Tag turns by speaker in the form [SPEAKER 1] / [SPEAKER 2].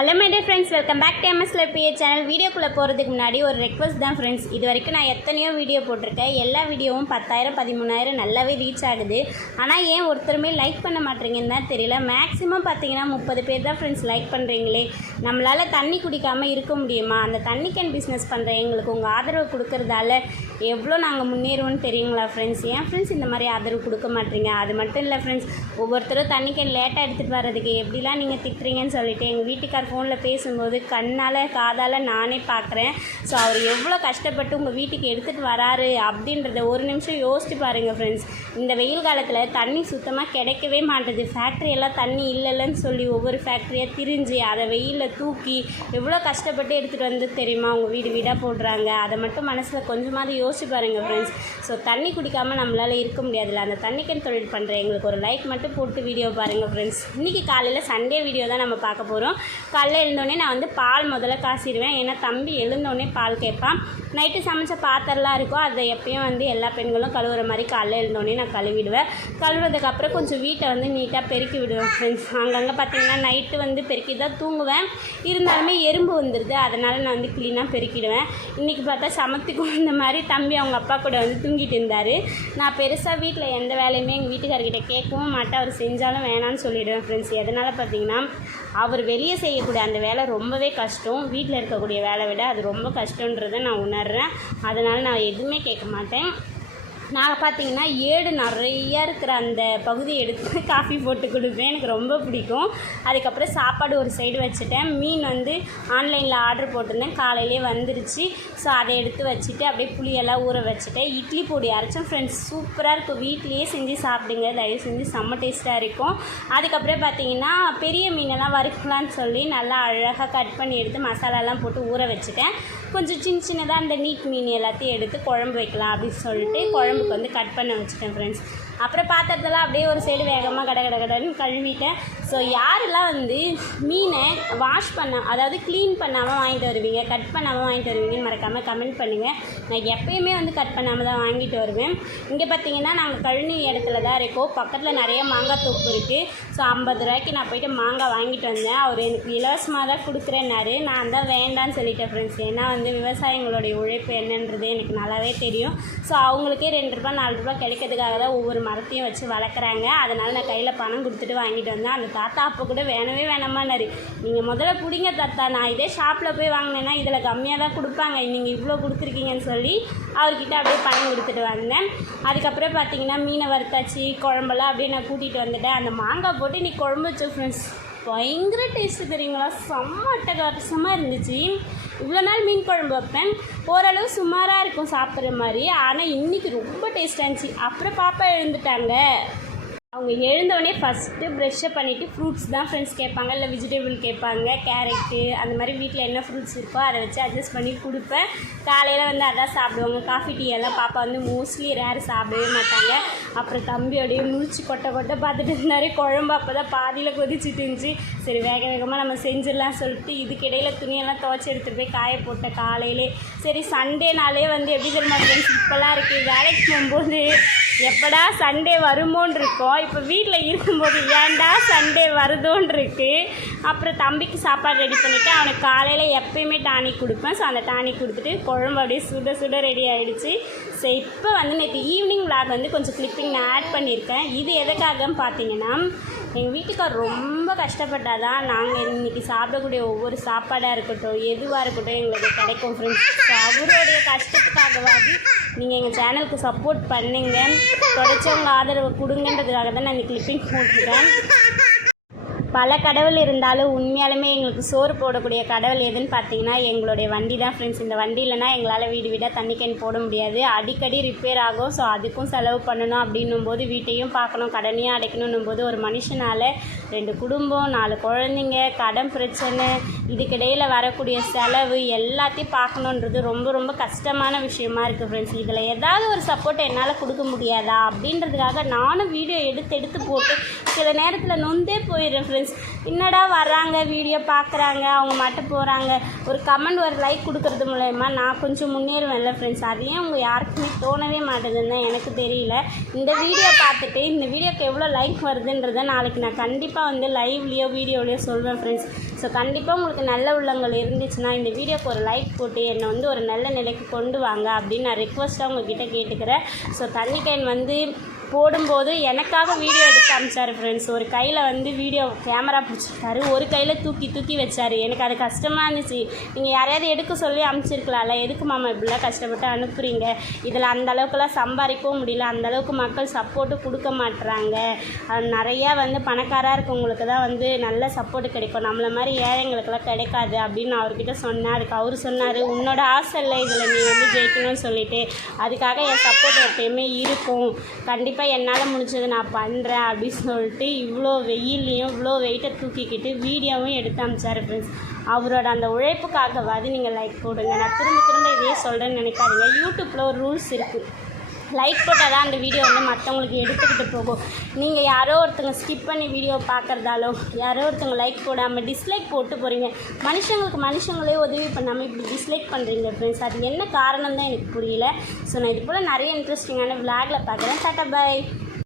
[SPEAKER 1] Hello my day friends welcome back to எம்எஸ்ல BA channel வீடியோக்குள்ளே போகிறதுக்கு முன்னாடி ஒரு ரெக்வஸ்ட் தான் ஃப்ரெண்ட்ஸ் இது வரைக்கும் நான் எத்தனையோ வீடியோ போட்டிருக்கேன். எல்லா வீடியோவும் பத்தாயிரம் பதிமூணாயிரம் நல்லாவே ரீச் ஆகுது. ஆனால் ஏன் ஒருத்தருமே லைக் பண்ண மாட்டேங்கன்னு தான் தெரியல. மேக்ஸிமம் பார்த்தீங்கன்னா முப்பது பேர் தான் ஃப்ரெண்ட்ஸ் லைக் பண்ணுறீங்களே நம்மளால் தண்ணி குடிக்காமல் இருக்க முடியுமா? அந்த தண்ணி கேன் பிஸ்னஸ் பண்ணுற எங்களுக்கு உங்கள் ஆதரவு கொடுக்கறதால எவ்வளோ நாங்கள் முன்னேறுவோம்னு தெரியுங்களா ஃப்ரெண்ட்ஸ் ஏன் ஃப்ரெண்ட்ஸ் இந்த மாதிரி ஆதரவு கொடுக்க மாட்டீங்க? அது மட்டும் இல்லை ஃப்ரெண்ட்ஸ் ஒவ்வொருத்தரும் தண்ணி கேன் லேட்டாக எடுத்துகிட்டு வர்றதுக்கு எப்படிலாம் நீங்கள் திட்டுறீங்கன்னு சொல்லிட்டு எங்கள் வீட்டுக்கார் ஃபோனில் பேசும்போது கண்ணால் காதால் நானே பார்க்குறேன் ஸோ அவர் எவ்வளோ கஷ்டப்பட்டு உங்கள் வீட்டுக்கு எடுத்துகிட்டு வராரு அப்படின்றத ஒரு நிமிஷம் யோசிச்சு பாருங்கள் ஃப்ரெண்ட்ஸ் இந்த வெயில் காலத்தில் தண்ணி சுத்தமாக கிடைக்கவே மாட்டுது. ஃபேக்ட்ரி எல்லாம் தண்ணி இல்லைல்லன்னு சொல்லி ஒவ்வொரு ஃபேக்ட்ரியாக திரிஞ்சு அதை வெயிலில் தூக்கி எவ்வளோ கஷ்டப்பட்டு எடுத்துகிட்டு வந்து தெரியுமா உங்கள் வீடு வீடாக போடுறாங்க. அதை மட்டும் மனசில் கொஞ்சமாவது யோசிச்சு பாருங்கள் ஃப்ரெண்ட்ஸ் ஸோ தண்ணி குடிக்காமல் நம்மளால் இருக்க முடியாதுல்ல. அந்த தண்ணிக்கன் தொழில் பண்ணுற எங்களுக்கு ஒரு லைக் மட்டும் போட்டு வீடியோ பாருங்கள் ஃப்ரெண்ட்ஸ் இன்றைக்கி காலையில் சண்டே வீடியோ தான் நம்ம பார்க்க போகிறோம் காலைல எழுந்தோடனே நான் வந்து பால் முதல்ல காசிடுவேன். ஏன்னா தம்பி எழுந்தோடனே பால் கேட்பான். நைட்டு சமைச்ச பாத்திரலாம் இருக்கும் அதை எப்பயும் வந்து எல்லா பெண்களும் கழுவுற மாதிரி காலைல எழுந்தோடனே நான் கழுவிடுவேன். கழுவுறதுக்கப்புறம் கொஞ்சம் வீட்டை வந்து நீட்டாக பெருக்கி விடுவேன் ஃப்ரெண்ட்ஸ் அங்கங்கே பார்த்தீங்கன்னா நைட்டு வந்து பெருக்கி தான் தூங்குவேன். இருந்தாலுமே எறும்பு வந்துடுது அதனால் நான் வந்து க்ளீனாக பெருக்கிடுவேன். இன்றைக்கி பார்த்தா சமத்துக்கும் இந்த மாதிரி தம்பி அவங்க அப்பா கூட வந்து தூங்கிட்டு இருந்தார். நான் பெருசாக வீட்டில் எந்த வேலையுமே எங்கள் வீட்டுக்காரர்கிட்ட கேட்கவும் மாட்டேன். அவர் செஞ்சாலும் வேணான்னு சொல்லிவிடுவேன் ஃப்ரெண்ட்ஸ் எதனால் பார்த்தீங்கன்னா அவர் வெளியே செய்யக்கூடிய அந்த வேலை ரொம்பவே கஷ்டம். வீட்டில் இருக்கக்கூடிய வேலை விட அது ரொம்ப கஷ்டன்றதை நான் உணர்றேன். அதனால் நான் எதுவுமே கேட்க மாட்டேன். நான் பார்த்தீங்கன்னா ஏடு நிறையா இருக்கிற அந்த பகுதியை எடுத்து காஃபி போட்டு கொடுப்பேன். எனக்கு ரொம்ப பிடிக்கும். அதுக்கப்புறம் சாப்பாடு ஒரு சைடு வச்சுட்டேன். மீன் வந்து ஆன்லைனில் ஆர்டர் போட்டிருந்தேன். காலையிலே வந்துருச்சு. ஸோ அதை எடுத்து வச்சுட்டு அப்படியே புளியெல்லாம் ஊற வச்சுட்டேன். இட்லி பொடி அரைச்சோம் ஃப்ரெண்ட்ஸ் சூப்பராக இருக்கும். வீட்லேயே செஞ்சு சாப்பிடுங்க. தயவு செஞ்சு செம்ம டேஸ்ட்டாக இருக்கும். அதுக்கப்புறம் பார்த்தீங்கன்னா பெரிய மீனெல்லாம் வறுக்கலான்னு சொல்லி நல்லா அழகாக கட் பண்ணி எடுத்து மசாலாலாம் போட்டு ஊற வச்சுட்டேன். கொஞ்சம் சின்ன சின்னதாக அந்த நீட் மீன் எல்லாத்தையும் எடுத்து குழம்பு வைக்கலாம் அப்படின்னு சொல்லிட்டு குழம்பு உங்களுக்கு வந்து கட் பண்ண வச்சுட்டேன் ஃப்ரெண்ட்ஸ் அப்புறம் பாத்திரத்தெல்லாம் அப்படியே ஒரு சைடு வேகமாக கட கட கடன்னு கழுவிட்டேன். ஸோ யாரெல்லாம் வந்து மீனை வாஷ் பண்ண அதாவது க்ளீன் பண்ணாமல் வாங்கிட்டு வருவீங்க கட் பண்ணாமல் வாங்கிட்டு வருவீங்கன்னு மறக்காமல் கமெண்ட் பண்ணுங்கள் நான் எப்பயுமே வந்து கட் பண்ணாமல் தான் வாங்கிட்டு வருவேன். இங்கே பார்த்தீங்கன்னா நாங்கள் கழனி இடத்துல தான் இருக்கோம். பக்கத்தில் நிறைய மாங்காய் தோப்பு இருக்குது ஸோ ஐம்பது ரூபாய்க்கு நான் போயிட்டு மாங்காய் வாங்கிட்டு வந்தேன். அவர் எனக்கு இலவசமாக தான் கொடுக்குறேன்னாரு. நான் தான் வேண்டான்னு சொல்லிட்டேன் ஃப்ரெண்ட்ஸ் ஏன்னா வந்து விவசாயிகளுடைய உழைப்பு என்னன்றது எனக்கு நல்லாவே தெரியும். ஸோ அவங்களுக்கே ரெண்டு ரூபா நாலு ரூபா கிடைக்கிறதுக்காக தான் ஒவ்வொரு மரத்தையும் வச்சு வளர்க்குறாங்க. அதனால் நான் கையில் பணம் கொடுத்துட்டு வாங்கிட்டு வந்தேன். அந்த தாத்தா அப்போ கூட வேணவே வேணாமான்னாரு. நீங்கள் முதல்ல பிடிங்க தாத்தா. நான் இதே ஷாப்பில் போய் வாங்கினேன்னா இதில் கம்மியாக தான் கொடுப்பாங்க. நீங்கள் இவ்வளோ கொடுத்துருக்கீங்கன்னு சொல்லி அவர்கிட்ட அப்படியே பணம் கொடுத்துட்டு வந்தேன். அதுக்கப்புறம் பார்த்தீங்கன்னா மீனை வறுத்தாச்சு குழம்பெல்லாம் அப்படியே நான் கூட்டிகிட்டு வந்துட்டேன். அந்த மாங்காய் போட்டு நீ குழம்பு வச்சு ஃப்ரெண்ட்ஸ் பயங்கர டேஸ்ட்டு தெரியுங்களா? செம்ம அட்டகாசமாக இருந்துச்சு. இவ்வளோ நாள் மீன் குழம்பு வைப்பேன். ஓரளவு சுமாராக இருக்கும் சாப்பிட்ற மாதிரி. ஆனால் இன்றைக்கி ரொம்ப டேஸ்ட்டாக இருந்துச்சு. அப்புறம் பாப்பா எழுந்துட்டாங்க. அவங்க எழுந்தோடனே ஃபஸ்ட்டு ப்ரெஷ்ஷை பண்ணிவிட்டு ஃப்ரூட்ஸ் தான் ஃப்ரெண்ட்ஸ் கேட்பாங்க இல்லை வெஜிடபிள் கேட்பாங்க கேரட்டு அந்த மாதிரி வீட்டில் என்ன ஃப்ரூட்ஸ் இருக்கோ அதை வச்சு அட்ஜஸ்ட் பண்ணி கொடுப்பேன். காலையில் வந்து அதான் சாப்பிடுவாங்க. காஃபி டீ எல்லாம் பாப்பா வந்து மோஸ்ட்லி ரேர் சாப்பிடவே மாட்டாங்க. அப்புறம் தம்பியோடைய முழிச்சு கொட்டை கொட்டை பார்த்துட்டு இருந்தாரு. குழம்பு அப்போ தான் பாதியில் கொதிச்சுட்டு இருந்துச்சு. சரி வேக வேகமாக நம்ம செஞ்சிடலாம் சொல்லிட்டு இதுக்கிடையில் துணியெல்லாம் துவச்சி எடுத்துகிட்டு போய் காய போட்டேன் காலையிலே. சரி சண்டேனாலே வந்து எப்படி தெரியுமா ஃப்ரெண்ட்ஸ் இப்போல்லாம் இருக்குது வேலைக்கு போகும்போது எப்படா சண்டே வருமோன்னு இருக்கோம் இப்போ வீட்டில் இருக்கும்போது ஏன்டா சண்டே வருதோன்னு இருக்கு அப்புறம் தம்பிக்கு சாப்பாடு ரெடி பண்ணிவிட்டு அவனுக்கு காலையில் எப்பயுமே டானிக் கொடுப்பேன். ஸோ அந்த டானிக் கொடுத்துட்டு குழம்பு அப்படியே சுட சுட ரெடி ஆகிடுச்சு ஸோ இப்போ வந்து நேற்று ஈவினிங் விளாக் வந்து கொஞ்சம் கிளிப்பிங் நான் ஆட் பண்ணியிருக்கேன். இது எதுக்காகன்னு பார்த்தீங்கன்னா எங்கள் வீட்டுக்கார் ரொம்ப கஷ்டப்பட்டால் தான் நாங்கள் இன்றைக்கி சாப்பிடக்கூடிய ஒவ்வொரு சாப்பாடாக இருக்கட்டும் எதுவாக இருக்கட்டும் எங்களுக்கு கிடைக்கும் ஃப்ரெண்ட்ஸ் ஸோ அவருடைய கஷ்டத்துக்காகவாது நீங்கள் எங்கள் சேனலுக்கு சப்போர்ட் பண்ணுங்க. தொடச்சவங்க ஆதரவு கொடுங்கன்றதுக்காக தான் நான் இந்த கிளிப்பிங் போட்டுக்கிறேன் பல கடவுள் இருந்தாலும் உண்மையாலுமே எங்களுக்கு சோறு போடக்கூடிய கடவுள் எதுன்னு பார்த்தீங்கன்னா எங்களுடைய வண்டி தான் ஃப்ரெண்ட்ஸ் இந்த வண்டி இல்லைனா எங்களால் வீடு வீடாக தண்ணி கேன் போட முடியாது. அடிக்கடி ரிப்பேர் ஆகும். ஸோ அதுக்கும் செலவு பண்ணணும் அப்படின்னும் போது வீட்டையும் பார்க்கணும் கடனையும் அடைக்கணும் போது ஒரு மனுஷனால் ரெண்டு குடும்பம் நாலு குழந்தைங்க கடன் பிரச்சனை இதுக்கிடையில் வரக்கூடிய செலவு எல்லாத்தையும் பார்க்கணுன்றது ரொம்ப ரொம்ப கஷ்டமான விஷயமா இருக்குது ஃப்ரெண்ட்ஸ் இதில் ஏதாவது ஒரு சப்போர்ட் என்னால் கொடுக்க முடியாதா அப்படின்றதுக்காக நானும் வீடியோ எடுத்து எடுத்து போட்டு சில நேரத்தில் நொந்தே போயிடுறேன் ஃப்ரெண்ட்ஸ் ஃப்ரெண்ட்ஸ் என்னடா வர்றாங்க? வீடியோ பார்க்குறாங்க. அவங்க மட்டும் போகிறாங்க ஒரு கமெண்ட் ஒரு லைக் கொடுக்கறது மூலயமா நான் கொஞ்சம் முன்னேறுவேன்ல ஃப்ரெண்ட்ஸ் அதையும் அவங்க யாருக்குமே தோணவே மாட்டேதுன்னு எனக்கு தெரியல. இந்த வீடியோ பார்த்துட்டு இந்த வீடியோக்கு எவ்வளோ லைக் வருதுன்றதை நாளைக்கு நான் கண்டிப்பாக வந்து லைவ்லேயோ வீடியோலையோ சொல்வேன் ஃப்ரெண்ட்ஸ் ஸோ கண்டிப்பாக உங்களுக்கு நல்ல உள்ளங்கள் இருந்துச்சுன்னா இந்த வீடியோக்கு ஒரு லைக் போட்டு என்னை வந்து ஒரு நல்ல நிலைக்கு கொண்டு வாங்க அப்படின்னு நான் ரிக்வஸ்ட்டாக உங்ககிட்ட கேட்டுக்கிறேன். ஸோ தண்ணி கேன் வந்து போடும்போது எனக்காக வீடியோ எடுத்து அமிச்சார் ஃப்ரெண்ட்ஸ் ஒரு கையில் வந்து வீடியோ கேமரா பிடிச்சிருக்காரு. ஒரு கையில் தூக்கி தூக்கி வச்சார். எனக்கு அது கஷ்டமாக இருந்துச்சு. நீங்கள் யாரையாவது எடுக்க சொல்லி அனுப்பிச்சிருக்கலாம்ல? எதுக்கு மாமா இப்படிலாம் கஷ்டப்பட்டு அனுப்புகிறீங்க இதில் அந்தளவுக்குலாம் சம்பாதிக்கவும் முடியல. அந்தளவுக்கு மக்கள் சப்போர்ட்டும் கொடுக்க மாட்டுறாங்க நிறையா வந்து பணக்காராக இருக்கவங்களுக்கு தான் வந்து நல்ல சப்போர்ட் கிடைக்கும். நம்மளை மாதிரி ஏழைங்களுக்கெல்லாம் கிடைக்காது அப்படின்னு அவர்கிட்ட சொன்னேன். அதுக்கு அவர் சொன்னார் உன்னோட ஆசை இல்லை இதில் நீ வந்து ஜெயிக்கணும்னு சொல்லிவிட்டு அதுக்காக என் சப்போர்ட் எப்பயுமே இருக்கும். கண்டிப்பாக என்னால் முடிஞ்சதை நான் பண்ணுறேன் அப்படின்னு சொல்லிட்டு இவ்வளோ வெயில்லையும் இவ்வளோ வெயிட்டை தூக்கிக்கிட்டு வீடியோவும் எடுத்து அமிச்சார் ஃப்ரெண்ட்ஸ் அவரோட அந்த உழைப்புக்காகவாது நீங்கள் லைக் போடுங்க. நான் திரும்ப திரும்ப இதே சொல்கிறேன்னு நினைக்காதீங்க. யூடியூப்பில் ஒரு ரூல்ஸ் இருக்குது லைக் போட்டால் தான் அந்த வீடியோ வந்து மற்றவங்களுக்கு எடுத்துக்கிட்டு போகும். நீங்கள் யாரோ ஒருத்தங்க ஸ்கிப் பண்ணி வீடியோ பார்க்குறதாலோ யாரோ ஒருத்தங்க லைக் போடாமல் டிஸ்லைக் போட்டு போகிறீங்க மனுஷங்களுக்கு மனுஷங்களே உதவி பண்ணாமல் இப்படி டிஸ்லைக் பண்ணுறீங்க ஃப்ரெண்ட்ஸ் அது என்ன காரணம் தான் எனக்கு புரியல. ஸோ நான் இது போல் நிறைய இன்ட்ரெஸ்டிங்கான விளாகில் பார்க்குறேன். Tata bye